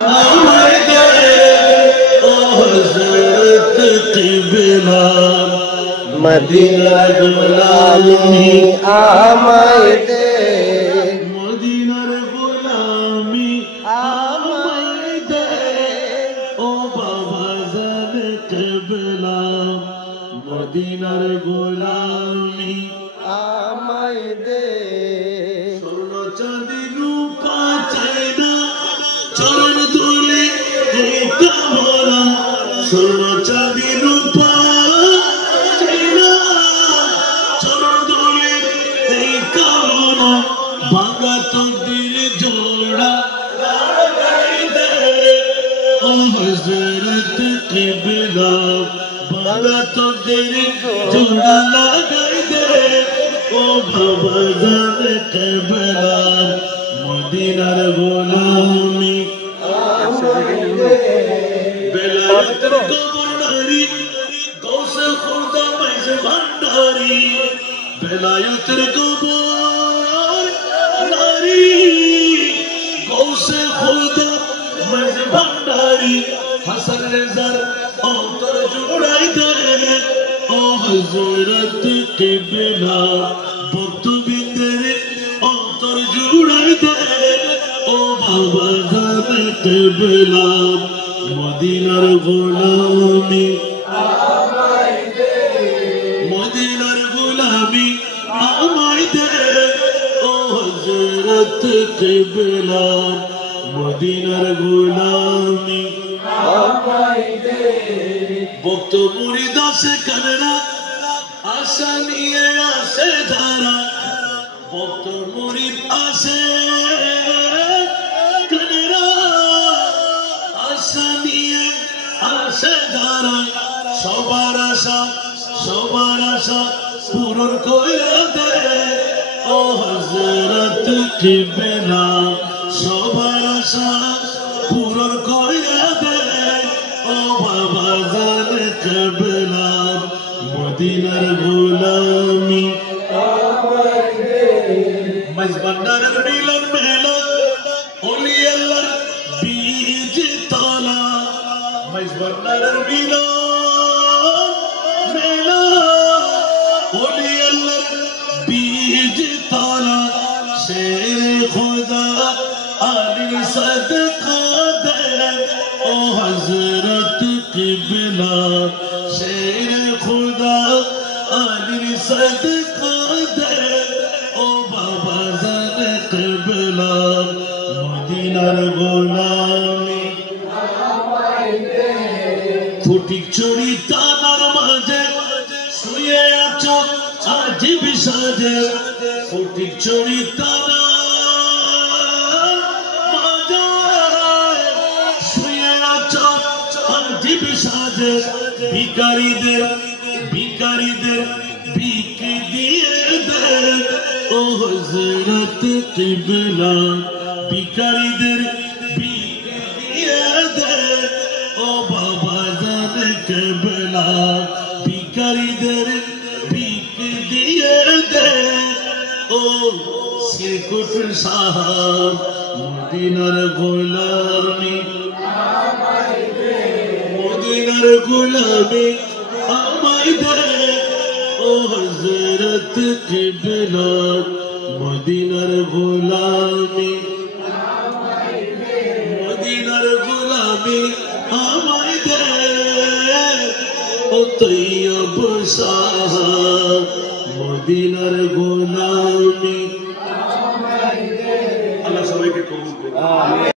আমায় দে ও হযরত কিবলা মদিনার গোলামি আমায় দে মদিনার গোলামি আমায় দে ও বাবা জানে কিবলা মদিনার গোলামি আমায় দে সোনা চাঁদি রূপা চাই না চরণ ধুলে এই কামনা সোনা চাঁদি রূপা চাই না চরণ ধুলে এই কামনা ভাঙা তকদির জোড়া লাগাই দে ও হযরত কিবলা ভাঙা তকদির জোড়া লাগাই দে ও বাবা জানে কিবলা মদিনার গোলামি বেলায়েতের গভর্নরি গৌসে খুদা মাইজে ভান্ডারি বেলায়েতের গভর্নরি গৌসে খুদা মাইজে ভান্ডারি হাসান রেজার অন্তর জুড়াই দে ও হযরত কিবলা ভক্তবৃন্দের অন্তর জুড়াই দে ও বাবা জানে কিবলা মদিনার গোলামি আমায় দে মদিনার গোলামি আমায় দে ও হযরত কিবলা মদিনার গোলামি আমায় দে ভক্ত মুরিদ আসে কানেরা আশা নিয়ে আসে ধারা ভক্ত মুরিদ আসে কানেরা আশা নিয়ে আসে ধারা সবার আশা পূরণ করে দে ও হযরত কিবলা সবার আশা পূরণ করে দে ও বাবা জানে কিবলা মদিনার গোলামি আমায় দে মজবন্দার মিলন মেলা ওলি আল্লাহ বীজ তলা মজবন্দার মিলন মেলা ওলি আল্লাহ বীজ তলা শের খুদা আলী সদকা দে ও হযরত কিবলা শের খুদা আলী সদকা দে ও বাবা জানে কিবলা মদিনার গোলামি আমায় দে ফুটি চুরি তানার মাঝে শুয়ে আছো আজিব সাজে ফুটি চুরি তানার মাঝে শুয়ে আছো আজিব সাজে ভিখারিদের ভিক দিয়ে দে ও হযরত কিবলা ভিখারিদের ভিক দিয়ে দে ও বাবা জানে কিবলা ভিখারিদের ভিক দিয়ে দে ও শ্রীকুট সাহাব মদিনার গোলামি আমায় দে মদিনার গোলামি আমায় দে ও হযরত কিবলা মদিনার গোলামি আমায় দে মদিনার গোলামি আমায় দে ও তৈয়ব সাহাব মদিনার গোলামি আমায় দে আল্লাহ সবাইকে কবুল করুন।